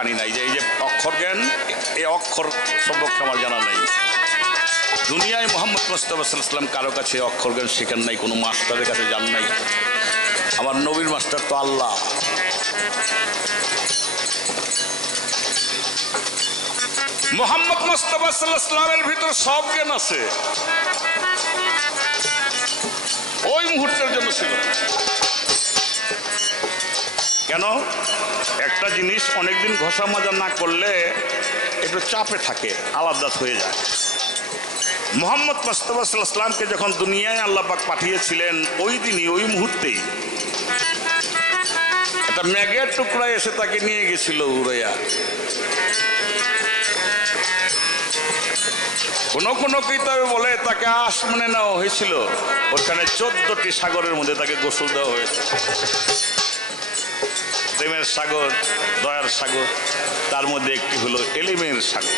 জানি নাই যে এই যে অক্ষর জ্ঞান, এই অক্ষর সম্পর্কে আমার জানা নাই। দুনিয়ায় মোহাম্মদ মুস্তাফা সাল্লাল্লাহু আলাইহি ওয়াসাল্লাম কারো কাছে অক্ষর জ্ঞান শেখান নাই, কোনো মাস্টারের কাছে যান নাই। আমার নবীর মাস্টার তো আল্লাহ। মোহাম্মদ মুস্তাফা সাল্লাল্লাহু আলাইহি ওয়াসাল্লামের ভিতর সব জ্ঞান আছে, ওই মুহূর্তের জন্য ছিল। কেন? একটা জিনিস অনেকদিন ঘষা মাজা না করলে একটু চাপে থাকে, আলাদা হয়ে যায়। মোহাম্মদ মুস্তাফা সাল্লাল্লাহু আলাইহি ওয়াসাল্লামকে যখন দুনিয়ায় আল্লাহ পাক পাঠিয়েছিলেন, ওই দিনই ওই মুহূর্তেই একটা মেঘের টুকরা এসে তাকে নিয়ে গেছিল উড়াইয়া। কোন কিতাবে বলে তাকে আসমানে নেওয়া হয়েছিল, ওখানে 14টি সাগরের মধ্যে তাকে গোসল দেওয়া হয়েছে। প্রেমের সাগর, দয়ার সাগর, তার মধ্যে একটি হলো এলিমের সাগর।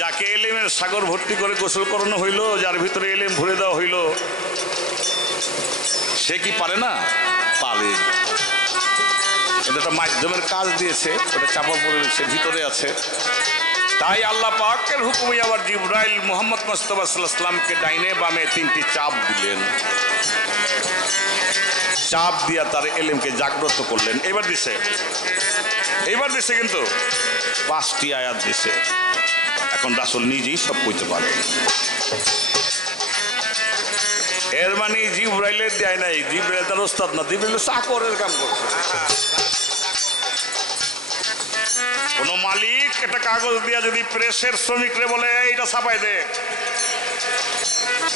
যাকে এলিমের সাগর ভর্তি করে গোসল করানো হইল, যার ভিতরে এলিম ভরে দেওয়া হইল, সে কি পারে না? পারে। এটা একটা মাধ্যমের কাজ দিয়েছে, ওটা চাপা পড়ে সে ভিতরে আছে। তাই আল্লাহ পাকের হুকুমে আবার জিবরাইল মুহাম্মদ মুস্তাফা সাল্লাল্লাহু আলাইহি ওয়াসাল্লামকে ডাইনে বামে 3টি চাপ দিলেন। চাপ দিয়া তার এলেমকে জাগ্রত করলেন। এবার দিছে কিন্তু 5টি আয়াত দিছে। এখন রাসূল নিজেই সব কইতে পারে। এর মানে জিবরাইলের দেয় নাই, জিবরাইল তার ওস্তাদ না, জিবরাইল চাকরের কাম করছে। কোন মালিক একটা কাগজ দিয়া যদি প্রেসের শ্রমিকরে বলে এইটা ছাপাই দে,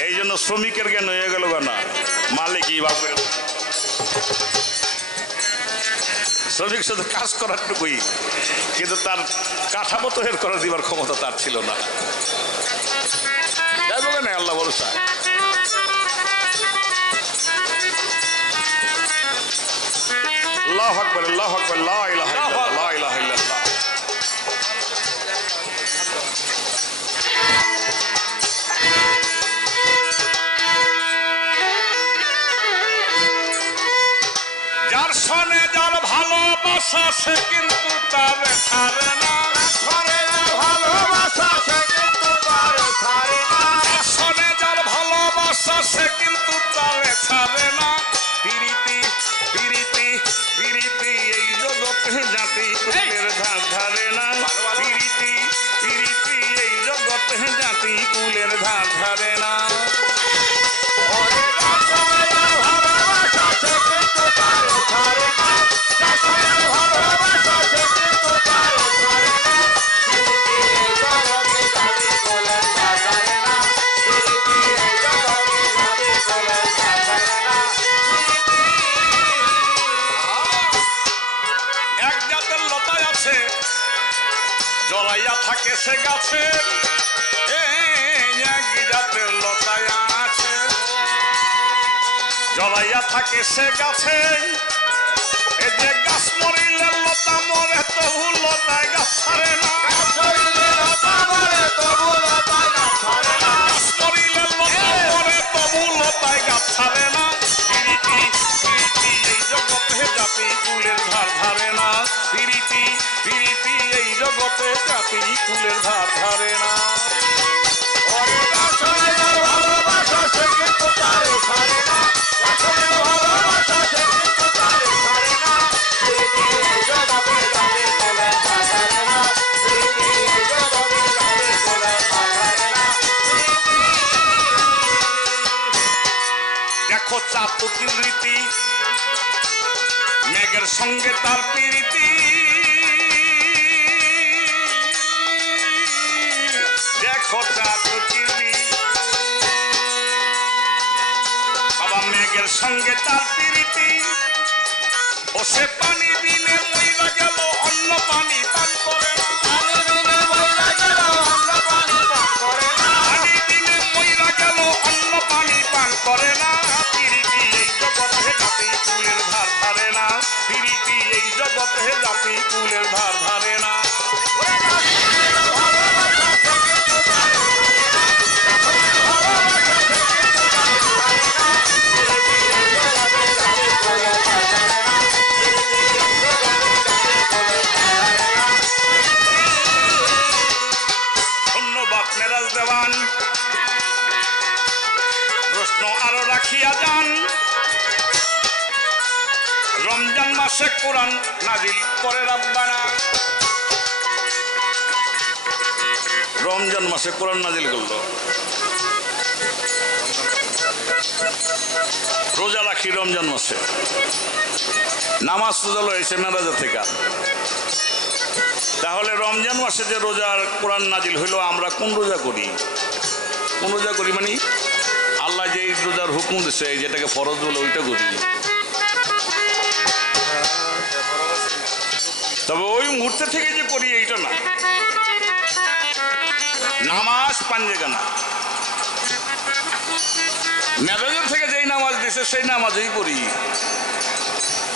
এই জন্য শ্রমিকের জ্ঞান হয়ে গেল না, মালিকই ভাব করে। শ্রমিক শুধু কাজ করার টুকুই, কিন্তু তার কাঠামো তৈরি করে দিবার ক্ষমতা তার ছিল না। যাই বলে না, আল্লাহ ভরসা। আল্লাহু আকবার, আল্লাহু আকবার, লা ইলাহা ইল্লাল্লাহ, লা ইলাহা ইল্লাল্লাহ। যার সনে যার ভালোবাসা সে কিন্তু তার ছাড়ে না, সনে যার ভালোবাসা সে কিন্তু তার ছাড়ে না, সনে যার ভালোবাসা সে কিন্তু তার ছাড়ে না। প্রীতি প্রীতি প্রীতি এই জগতে জাতি কুলের ধার ধারে না, প্রীতি প্রীতি এই জগতে জাতি কুলের ধার ধারে না। জড়াইয়া থাকে সে গাছে, এক জাতের লতায় আছে, জড়াইয়া থাকে সে গাছে। এই যে গাছ মরিলে লতা মরে, তবু লতায় গাছ ছাড়ে না, গাছ মরিলে লতা মরে, তবু লতায় গাছ ছাড়ে না, গাছ মরিলে লতা মরে, তবু লতায় গাছ ছাড়ে না। প্রীতি প্রীতি এই জগতে জাতি কুলের ধার ধারে না, প্রীতি প্রীতি এই জগতে জাতি কুলের ধার ধারে না। ভালোবাসা সে কিন্তু তার ছাড়ে না, ভালোবাসা সে কিন্তু তার ছাড়ে না, প্রীতি এই জগতে জাতি কুলের ধার ধারে না, প্রীতি এই জগতে জাতি কুলের ধার ধারে না। দেখো চাতকির রীতি, মেঘের সঙ্গে তার প্রীতি, দেখো চাতকির বাবা মেঘের সঙ্গে তার প্রীতি। ও সে পানি বিনে মইরা গেল, অন্য পানি পান করে না, পানি বিনে মইরা গেল, অন্য পানি পান করে না, পানি বিনে মইরা গেল, অন্য পানি পান করে না। প্রীতি এই জগতে জাতি কুলের ধার ধারে না, প্রীতি এই জগতে জাতি কুলের ধার ধারে না। মাসে কোরআন নাজিল করে রাব্বানা। রমজান মাসে কোরআন নাজিল করলো। রোজা রাখি রমজান মাসে, নামাজ রোজা লয়েছে মেরাজের থেকে। তাহলে রমজান মাসে যে রোজার কোরআন নাজিল হইল, আমরা কোন রোজা করি? কোন রোজা করি মানে আল্লাহ যে রোজার হুকুম দিচ্ছে, যেটাকে ফরজ বলে ওইটা করি। তবে ওই মুহূর্তে থেকে যে করি এইটা না। নামাজ পাঞ্জেগানা মেরাজের থেকে যেই নামাজ দিছে সেই নামাজেই পড়ি,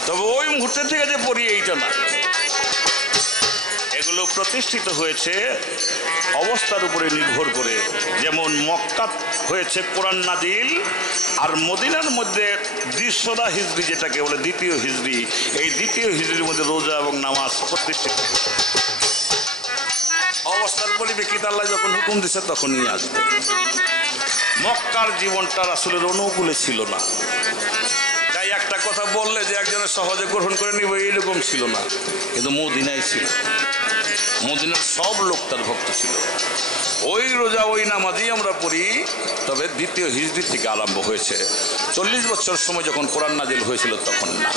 তবে ওই মুহূর্তে থেকে যে পড়ি এইটা না। এগুলো প্রতিষ্ঠিত হয়েছে অবস্থার উপরে নির্ভর করে। যেমন মক্কা হয়েছে কোরআন নাজিল, আর মদিনার মধ্যে দ্বিশরা হিজরি, যেটাকে বলে দ্বিতীয় হিজরি, এই দ্বিতীয় হিজরির মধ্যে রোজা এবং নামাজ প্রতিষ্ঠিত। অবস্থার পরিপ্রেক্ষিতে আল্লাহ যখন হুকুম দিচ্ছে তখনই আসবে। মক্কার জীবনটা রাসূলের অনুকূলে ছিল না, তাই একটা কথা বললে যে একজনের সহজে গ্রহণ করে নিব এইরকম ছিল না। কিন্তু মদিনায় ছিল, মদিনার সব লোক তার ভক্ত ছিল। ওই রোজা ওই নামাজই আমরা পড়ি, তবে দ্বিতীয় হিজরি থেকে আরম্ভ হয়েছে। 40 বছর সময় যখন কোরআন নাজিল হয়েছিল তখন না।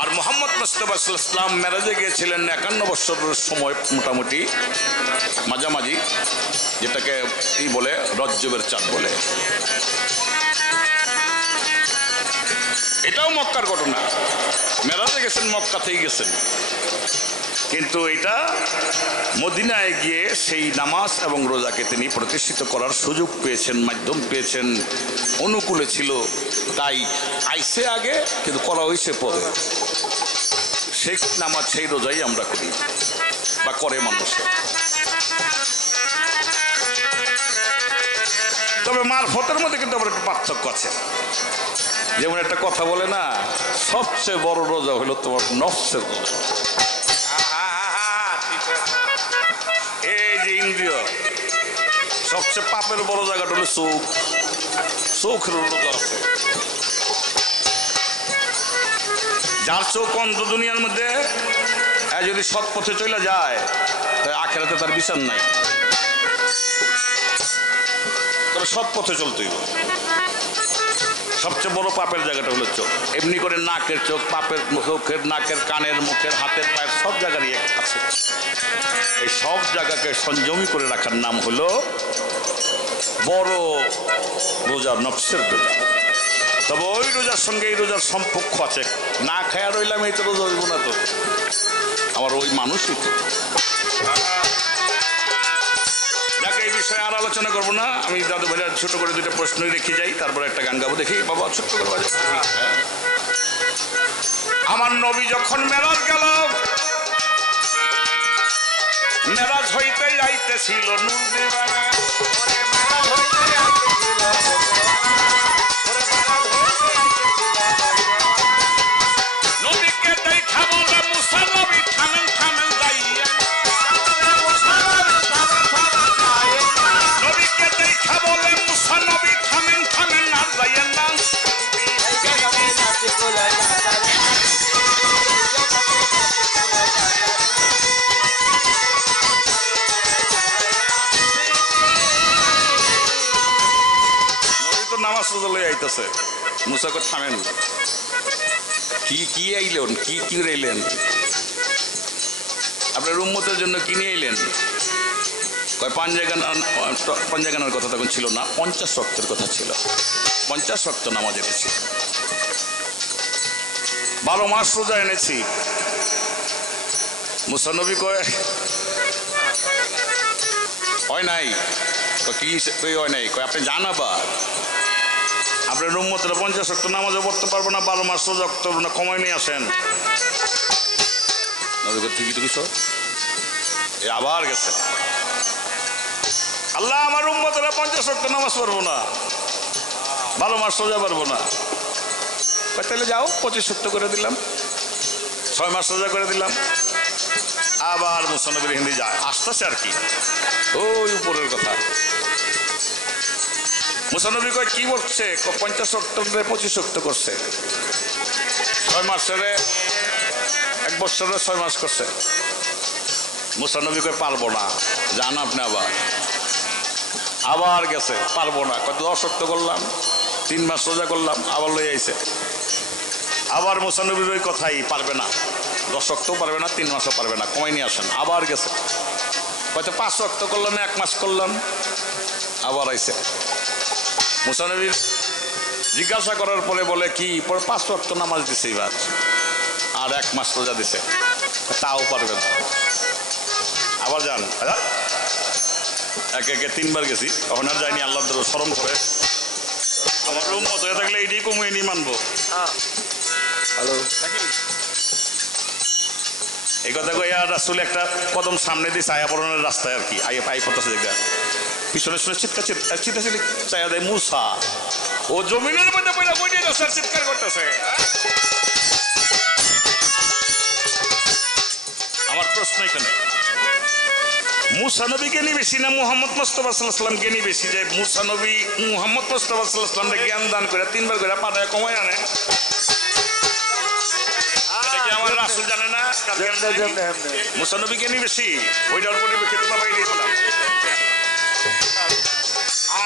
আর মুহাম্মদ মুস্তাফা সাল্লাল্লাহু আলাইহি ওয়াসাল্লাম মেরাজে গিয়েছিলেন 51 বছরের সময়, মোটামুটি মাঝামাঝি, যেটাকে কি বলে রজবের চাঁদ বলে। এটাও মক্কার ঘটনা। মেরাজে গেছেন, মক্কাতেই গেছেন, কিন্তু এটা মদিনায় গিয়ে সেই নামাজ এবং রোজাকে তিনি প্রতিষ্ঠিত করার সুযোগ পেয়েছেন, মাধ্যম পেয়েছেন, অনুকূলে ছিল। তাই আইসে আগে, কিন্তু করা হয়েছে পরে। সেই নামাজ সেই রোজাই আমরা করি বা করে মানুষে। তবে মারফতের মধ্যে কিন্তু আবার একটু পার্থক্য আছে। যেমন একটা কথা বলে না, সবচেয়ে বড় রোজা হলো তোমার নফসের রোজা। এই যে ইন্দ্রিয়, সবচেয়ে পাপের বড় জায়গাটা হলো চোখ। চোখের রোজা আছে। যার চোখ অন্ধ দুনিয়ার মধ্যে, যদি সৎ পথে চলে যায় তাই আখেরাতে তার বিচার নাই। তবে সৎ পথে চলতেই হবে। সবচেয়ে বড় পাপের জায়গাটা হলো চোখ। এমনি করে নাকের চোখ, পাপের চোখের, নাকের, কানের, মুখের, হাতের, পায়ের সব জায়গারই এক আছে। এই সব জায়গাকে সংযমী করে রাখার নাম হলো বড় রোজা, নফসের রোজা। তবে ওই রোজার সঙ্গে এই রোজার সম্পর্ক আছে। না খায়া রইলাম, এই তো রোজা হইব না, তো আমার ওই মানুষই তো। যাকে এই বিষয়ে আর আলোচনা করবো না। আমি দাদু ভাইরা ছোট করে দুইটা প্রশ্নই রেখে যাই, তারপরে একটা গান গাবো। দেখি বাবা, ছোট্ট করে বাজে। আমার নবী যখন মেরাজ গেল, মেরাজ হইতে যাইতেছিল নূর দিবানা। নবীকে দেখা বলে মুসা নবী থামেন থামেন যাইয়া। নবীকে দেখা বলে মুসা নবী থামেন থামেন আর যাইয়েন না। নামাজ রোজা লই আইতেছে, মুসাকে থামেন। কি আইলেন, কি রইলেন? আপনার উম্মতের জন্য কি নিয়ে এলেন? পাঞ্জাগানার কথা তখন ছিল না, 50 ওয়াক্তের কথা ছিল। 50 ওয়াক্ত নামাজ এনেছি, 12 মাস রোজা এনেছি। মুসা নবী কয় হয় নাই। কি হয় নাই? কয় আপনি জানাবা আপনার উম্মতেরা 50 ওয়াক্ত নামাজও পড়তে পারবো না, 12 মাস রোজা করতে পারবো না, কমাই নিয়ে আসেন। ঠিকই তো কিছু আবার গেছে। আল্লাহ আমার উম্মতেরা 50 ওয়াক্ত নামাজ পড়বো না, 12 মাস রোজা পারবো না। তাহলে যাও 25 ওয়াক্ত করে দিলাম, 6 মাস রোজা করে দিলাম। আবার মুসা নবীর হিন্দি যায়, আসতেছে আর কি, ওই উপরের কথা। মুসা নবী কয় কি বলছে? 50 ওয়াক্ত 25 ওয়াক্ত করছে। 6 মাসের 1 বছরে 6 মাস করছে। মুসা নবী কই পারবো না, জান আপনি আবার গেছে, পারবো না, কত অসত্য করলাম, 3 মাস রোজা করলাম, আবার লই আইছে। আবার মুসা নবীর ওই কথাই, পারবে না, 10 ওয়াক্তও পারবে না, 3 মাসও পারবে না, কমাই নিয়ে আসেন। আবার গেছে, হয়তো 5 ওয়াক্ত করলাম, 1 মাস করলাম, আবার আইছে। মুসা নবীর জিজ্ঞাসা করার পরে বলে কি, পরে 5 ওয়াক্ত নামাজ দিছে এবার, আর 1 মাস রোজা দিছে, তাও পারবে না। আবার যান, একে 3 বার গেছি, তখন আর যাইনি, আল্লাহ শরম করে। আমার রুম মত হয়ে থাকলে এইটাই কমিয়ে নিয়ে মানবো। হ্যালো, এই কথা কইয়া রাসূল একটা কদম সামনে দিয়ে ছায়া পড়ানোর রাস্তায় আর কি, আইয়ে পাই পড়তেছে, দেখা পিছনে শুনে চিৎকার চায়া দেয় মুসা, ও জমিনের মধ্যে পয়লা বইয়ে যাচ্ছে, চিৎকার করতেছে। আমার প্রশ্ন এখানে, মুসা নবী জ্ঞানী বেশি না মুহাম্মদ মুস্তাফা সাল্লাল্লাহু আলাইহি ওয়াসাল্লাম জ্ঞানী বেশি? যে মুসা নবী মুহাম্মদ মুস্তাফা সাল্লাল্লাহু আলাইহি ওয়াসাল্লামকে জ্ঞান দান করে 3 বার করে পাঠায় কমায় আনে, এটা কি আমার রাসূল জানে না? মুসা নবী জ্ঞানী বেশি, ওইটার পরিপ্রেক্ষিতে বাবাই দিয়েছিলাম।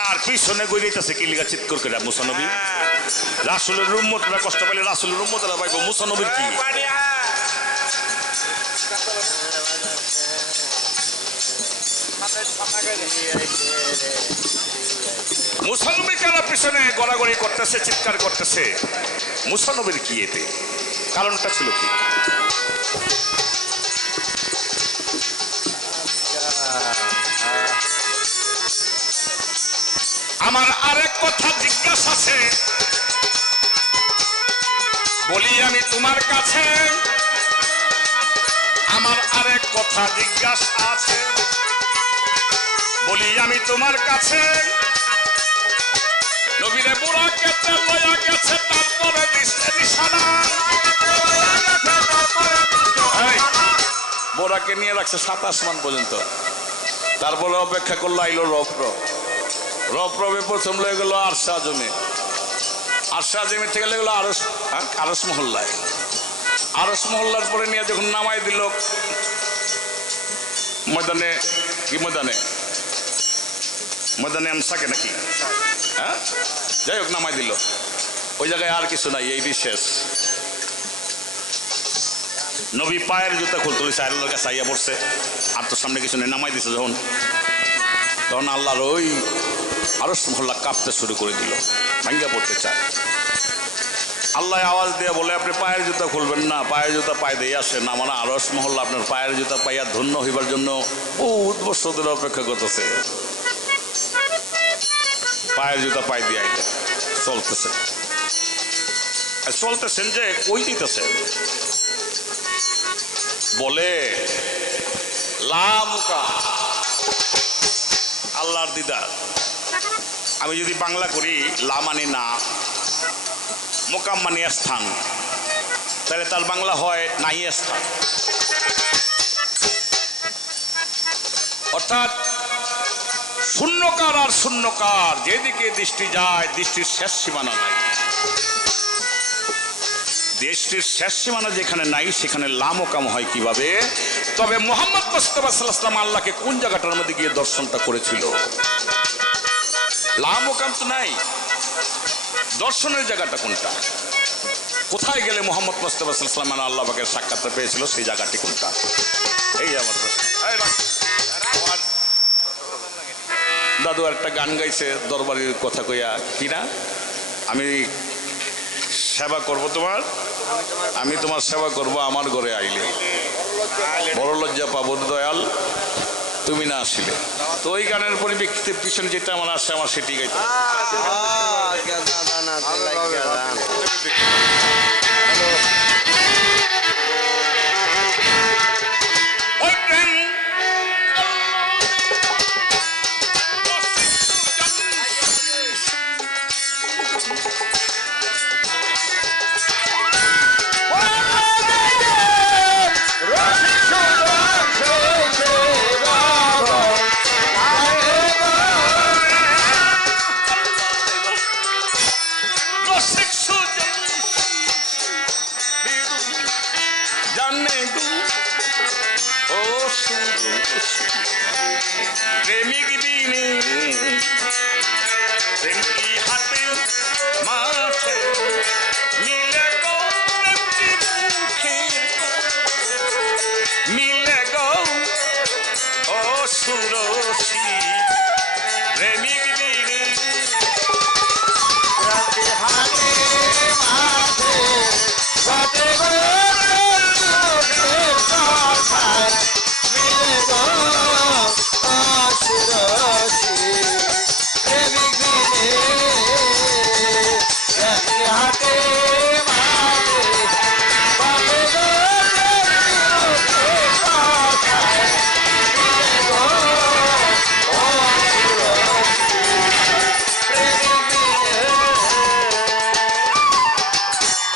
আর পিছনে গইরাইতেছে কি লিগা চিৎকার করে মুসা নবী, রাসূলের উম্মতরা কষ্ট পেলে রাসূলের উম্মতরা পাইবো, মুসা নবীর কি? মুসা নবী কেন পিছনে গড়াগড়ি করতেছে, চিৎকার করতেছে? মুসা নবীর কি এতে? কারণটা ছিল কি? আমার আরেক কথা জিজ্ঞাসা আছে, বলি আমি তোমার কাছে, আমার আরেক কথা জিজ্ঞাসা আছে, বলি আমি তোমার কাছে, নবীরে বুড়াকে লইয়া গেছে, তারপরে নিশানা, বোরাকে নিয়ে রাখছে 7 আসমান পর্যন্ত, তারপরে অপেক্ষা করলো, আইলো রবে প্রথম লয়ে গেল আরশে আজমে, আরশে আজমে থেকে গেলো আরশ মহল্লায়, আরশ মহল্লার পরে নিয়ে যখন নামাই দিল ময়দানে, কি ময়দানে আমসাকে নাকি, হ্যাঁ যাই হোক নামাই দিল, ওই জায়গায় আর কিছু নাই, এই শেষ। নবী পায়ের জুতা খুলতে আল্লাহর কাছে আইয়া পড়ছে, আর তোর সামনে কিছু নেই, নামাই দিছে তখন আল্লাহর ওই আরশ মহল্লা কাঁপতে শুরু করে দিল, ভাঙ্গা পড়তে চায়। আল্লাহ আওয়াজ দিয়ে বলে, আপনি পায়ের জুতা খুলবেন না, পায়ের জুতা পায়ে দিয়ে আসেন, আমার আরশ মহল্লা আপনার পায়ের জুতা পাইয়া ধন্য হইবার জন্য বহুত বছর ধরে অপেক্ষা করতেছে। পায়ের জুতা পায়ে দিয়ে আইলে চলতেছেন যে কই দিতেছেন, বলে লামুকা, আল্লাহর দিদার। আমি যদি বাংলা করি, লা মানে না, মোকাম মানে স্থান, তাহলে তার বাংলা হয় নাই স্থান, অর্থাৎ শূন্যকার আর শূন্যকার, যেদিকে দৃষ্টি যায় দৃষ্টির শেষ সীমানা নাই, দৃষ্টির শেষ সীমানা যেখানে নাই সেখানে লামোকাম হয় কিভাবে? তবে মুহাম্মদ মুস্তাফা সাল্লাল্লাহু আলাইহি ওয়াসাল্লাম আল্লাহকে কোন জায়গাটার মধ্যে গিয়ে দর্শনটা করেছিল? লামোকাম তো নাই, দর্শনের জায়গাটা কোনটা? কোথায় গেলে মুহাম্মদ মুস্তাফা সাল্লাল্লাহু আলাইহি ওয়াসাল্লাম আল্লাহ পাকের সাক্ষাৎটা পেয়েছিল, সেই জায়গাটি কোনটা? এই আমার প্রশ্ন। দাদু একটা গান গাইছে দরবারের কথা কইয়া, কিনা আমি সেবা করব তোমার, আমি তোমার সেবা করব, আমার ঘরে আইলে বড় লজ্জা পাবো দয়াল তুমি না আসিলে। তো ওই গানের পরিপ্রেক্ষিতে পিছনে যেটা আমার আসে, আমার সেটি গাইতে জানে গো ও প্রেমিক বিনে প্রেম কি হাতে মাঠে মিলে গো মুখে মিলে গো ও সুরসী প্রেমিক বিনে রাতে হাতে মাঝে রাতে গো কথায় মিলে গো অসুরসী প্রেমিক বিনে রাতে হাতে মাঝে রাতে গো কথায় মিলে গো অসুরসী প্রেমিক বিনে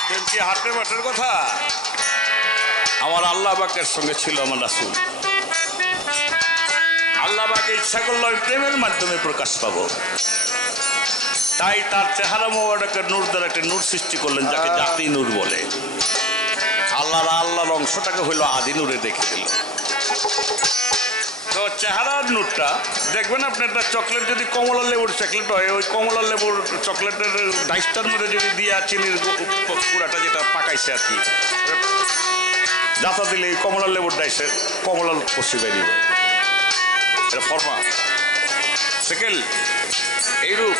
প্রেম কি হাটে মাঠের কথা আমার আল্লাহ পাকের সঙ্গে ছিল আমার রাসূল আল্লাহ পাকে ইচ্ছা করলো আমি প্রেমের মাধ্যমে প্রকাশ পাবো তাই তার চেহারা মোবারকের নূর দ্বারা একটা নূর সৃষ্টি করলেন যাকে জাতি নূর বলে আল্লাহর অংশটাকে হইলো আদি নূরে দেখে দিল তো চেহারার নূরটা দেখবেন আপনি একটা চকলেট যদি কমলা লেবুর চকলেট হয় ওই কমলা লেবুর চকলেটের ডাইসটার মধ্যে যদি দিয়া চিনির গুঁড়াটা যেটা পাকাইছে আর কি যাতা দিলে এই কমলা লেবুর ডাইসের কমলার কষি বেরিয়ে এটা ফর্মা সেকেন্ড এইরূপ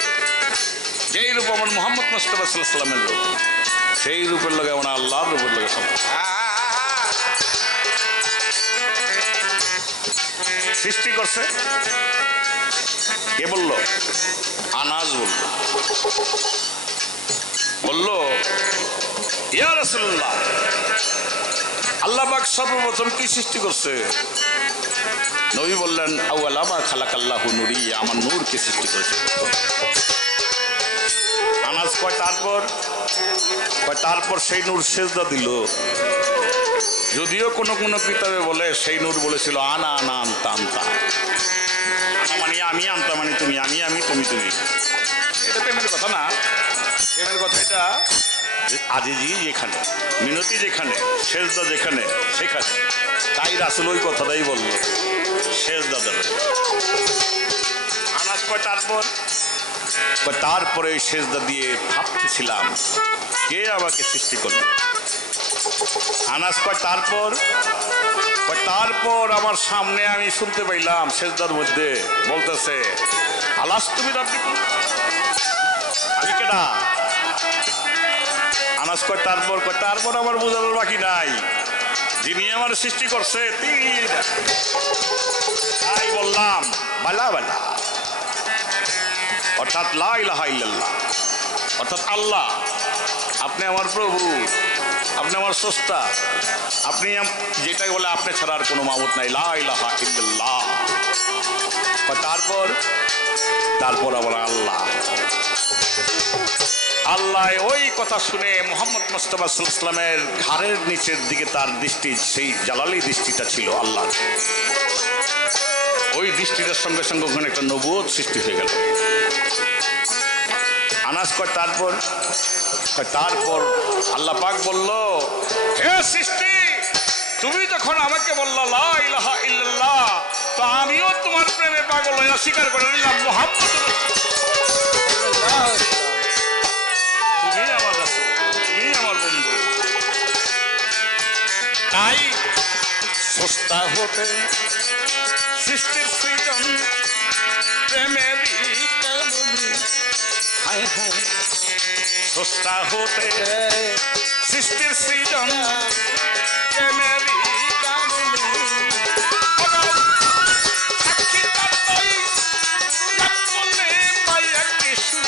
যেই রূপ আমার মোহাম্মদ মুস্তাফা সাল্লাল্লাহু আলাইহি সাল্লামের রূপ সেই রূপের লগে আমার আল্লাহর রূপের লগে সৃষ্টি করছে কে বললো আনাস বললো ইয়া রাসূলুল্লাহ আল্লাহ পাক সর্বপ্রথম কি সৃষ্টি করছে নবী বললেন আউয়ালা মা খালাকাল্লাহু নূরি আমার নূরকে সৃষ্টি করেছে আনাস কয় তারপর সেই নূর সেজদা দিল যদিও কোনো কিতাবে বলে সেই নূর বলেছিল আনা আনা আনতা আনতা মানে আমি আনতা মানে তুমি আমি তুমি এটা প্রেমের কথা না প্রেমের কথা এটা আজিজি যেখানে মিনতি যেখানে সেজদা যেখানে সেখানে তাই রাসূল ওই কথাটাই বললো সেজদা দেবে আনাস কয় তারপরে ওই সেজদা দিয়ে ভাবতেছিলাম কে আমাকে সৃষ্টি করলো আনাস কয় তারপর আমার সামনে আমি শুনতে পাইলাম সেজদার মধ্যে বলতেছে আলাস তুমি রাব্বিকুম আমি কেডা আনাস কয় তারপর আমার বোঝানোর বাকি নাই যিনি আমার সৃষ্টি করছে তাই বললাম বালা বালা অর্থাৎ লা ইলাহা ইল্লাল্লাহ অর্থাৎ আল্লাহ আপনি আমার প্রভু আপনি আমার স্রষ্টা আপনি যেটাই বলে আপনি ছাড়া আর কোনো মাবুদ নাই লা ইলাহা ইল্লাল্লাহ তারপর আবার আল্লাহ ওই কথা শুনে মুহাম্মদ মুস্তাফা সাল্লাল্লাহু আলাইহি ওয়াসাল্লামের ঘাড়ের নিচের দিকে তার দৃষ্টি সেই জালালি দৃষ্টিটা ছিল আল্লাহ ওই দৃষ্টিটার সঙ্গে সঙ্গে ওখানে একটা নবুয়ত সৃষ্টি হয়ে গেল আনাস কয় তারপর আল্লাহ পাক বলল হে সৃষ্টি তুমি যখন আমাকে বললা লা ইলাহা ইল্লাল্লাহ তো আমিও তোমার প্রেমে পাগল হয়ে স্বীকার করে নিলাম মুহাম্মদ তুমি আমার রাসূল তুমি আমার বন্ধু তাই সস্তা হতে সৃষ্টির সৃজন প্রেমেরই কারণে হায় হায় সস্তা হতে সৃষ্টির সৃজন প্রেমেরই কারণে সাক্ষী তাই বলে মায়া কিছু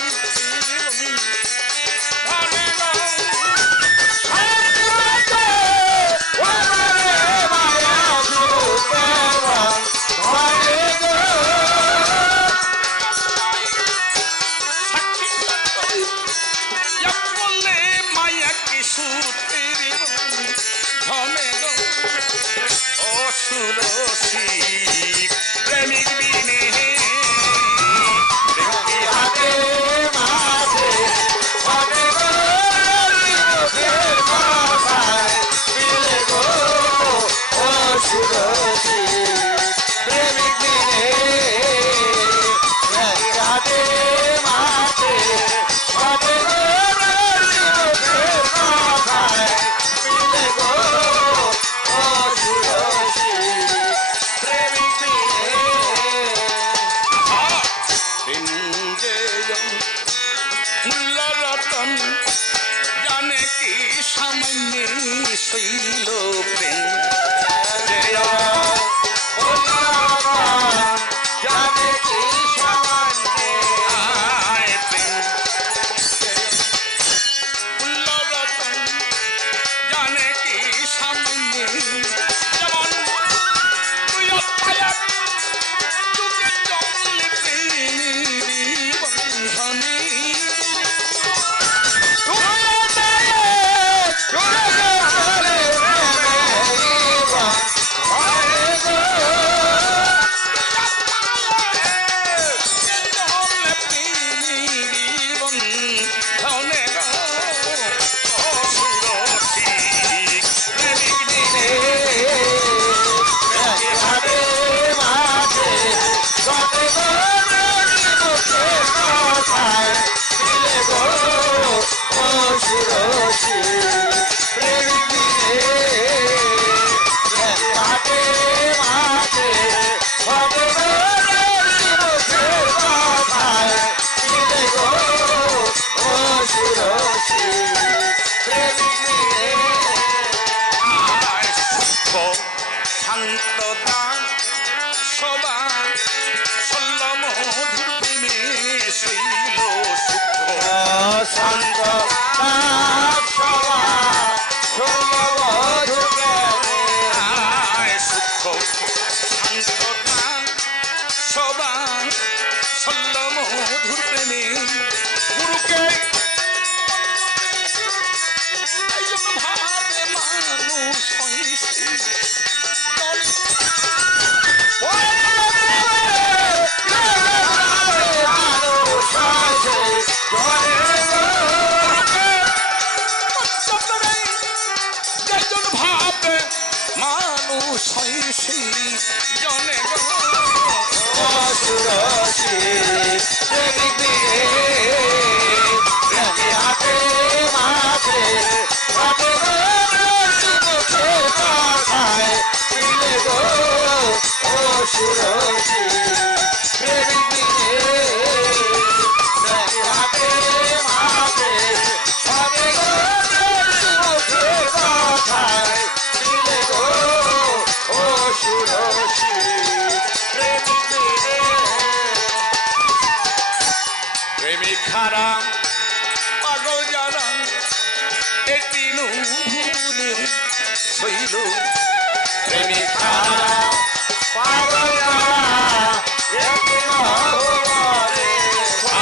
সুরসী প্রেমিক বিনে রাতে মাতে সবে কথায় মিলে গো ও সুরসী প্রেমিক বিনে মূল্য রতন জানে কি সামান্য শৈল প্রেম জানে কি সামান্য আয় প্রেম মূল্য রতন জানে কি সামান্য যেমন তুই অপায়াত তোকে জলে প্রেমী বন্ধনে সুরসী প্রেমিক বিনে মাঝে মাঝে হবে মুখের কথায় মিলে গো ও সুরসী প্রেমিক বিনে শান্ত দান সবা সল্ল মধুর প্রেমে শৈল সুখ শান্ত সবাই সল্ল মধুর প্রেমে গুরুকে একজন ভাবে মানুষ একজন ভাবে মানুষ জনে সুরসী প্রেমিক বিনে হাতে মাঝে হবে মুখের কথায় মিলে গো ও সুরসী প্রেমিক বিনে হাতে মাঝে হবে মুখের কথায় মিলে গো ও সুরসী প্রেমিক খারা পাগল যারা এটি নুনে শৈল প্রেমিক খারা পাগল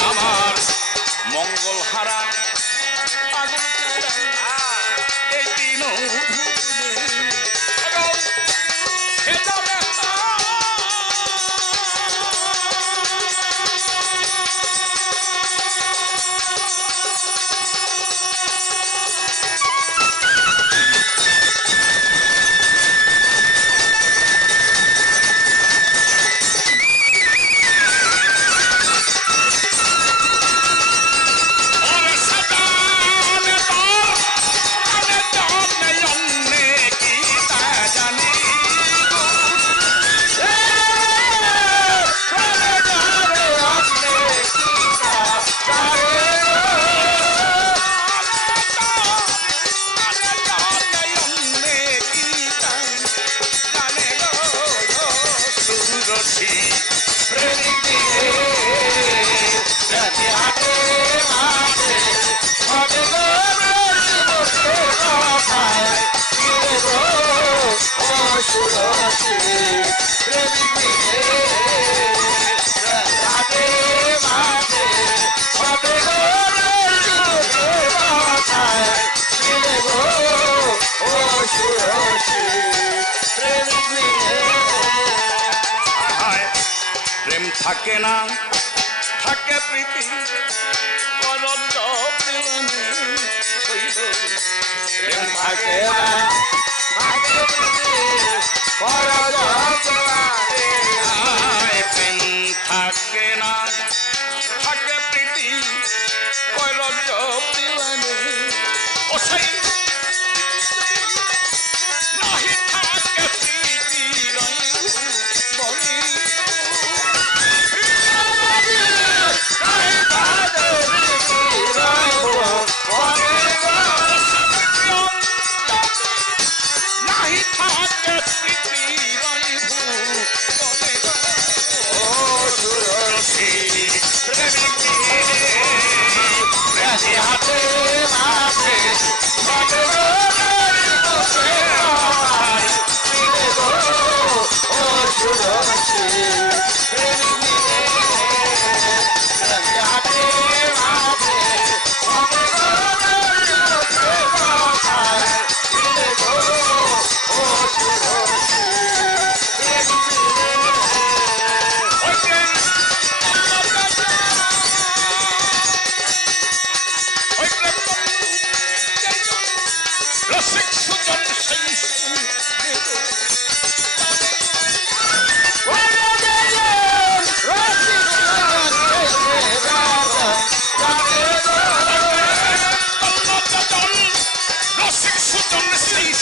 আমার মঙ্গল হারা পাগল যারা এটি নুনে থাকে না থাকে প্রীতি করত প্রেমে শৈল প্রেম থাকে না থাকে প্রীতি প্রেম থাকে না থাকে প্রীতি কয় রজব দিওয়ানি ও সেই নাহি থাকে প্রীতি বনি নাহি থাকে স্মৃতি হাতে মাঠে ও সুরসী হাতে মাঠে ও সুরসী রসিক সুজন সেই রসিক সুজন সেই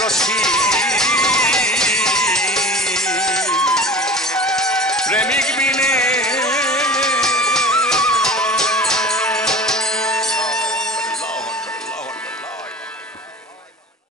রসি